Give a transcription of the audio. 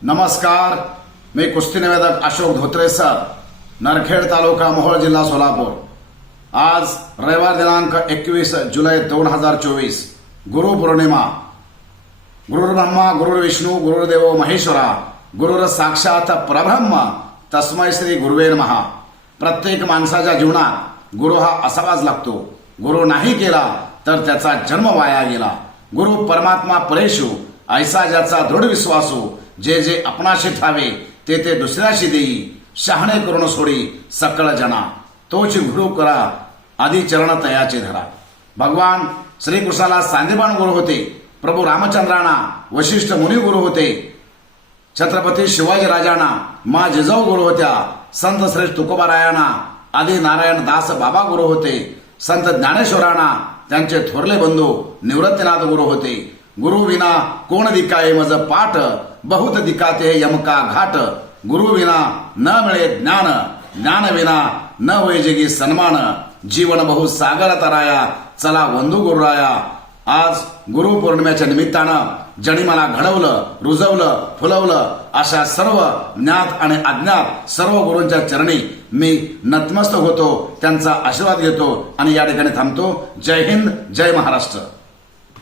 नमस्कार, मी कुस्ती निवेदक अशोक धोत्रे सर, नरखेड तालुका मोहोळ जिल्हा सोलापूर। आज रविवार दिनांक 21 जुलै 2024 गुरुपौर्णिमा। गुरुर्ब्रह्मा गुरुर्विष्णू गुरुर्देव महेश्वरा गुरुर साक्षात परब्रह्म तस्मै श्री गुरुवे नमः। प्रत्येक माणसाच्या जीवनात गुरु हा असावाच लागतो। गुरु नाही केला तर त्याचा जन्म वाया गेला। गुरु परमात्मा परेशु ऐसा ज्याचा दृढ विश्वासू, जे जे आपणाशी ठावे ते ते दुसऱ्याशी देई, शहाणे करून सोडी सकळ जना, तोच गुरु करा आदी चरण तयाचे धरा। भगवान श्रीकृष्णाला सांदीबाण गुरु होते, प्रभू रामचंद्रांना वशिष्ठ मुनी गुरु होते, छत्रपती शिवाजी राजांना मा जिजाऊ गुरु होत्या, संत श्रेष्ठ तुकोबारायांना आदी नारायण दास बाबा गुरु होते, संत ज्ञानेश्वरांना त्यांचे थोरले बंधू निवृत्तीनाथ गुरु होते। गुरु विना कोण दिकाये मज पाठ, बहुत दिकाते यमका घाट। गुरु विना न मिळे ज्ञान, ज्ञान विना न वैजगी सन्मान। जीवन बहु सागर तराया, चला वंदू गुरुराया। आज गुरु पौर्णिमेच्या निमित्तानं ज्यांनी मला घडवलं, रुजवलं, फुलवलं अशा सर्व ज्ञात आणि अज्ञात सर्व गुरूंच्या चरणी मी नतमस्तक होतो, त्यांचा आशीर्वाद घेतो आणि या ठिकाणी थांबतो। जय हिंद, जय महाराष्ट्र।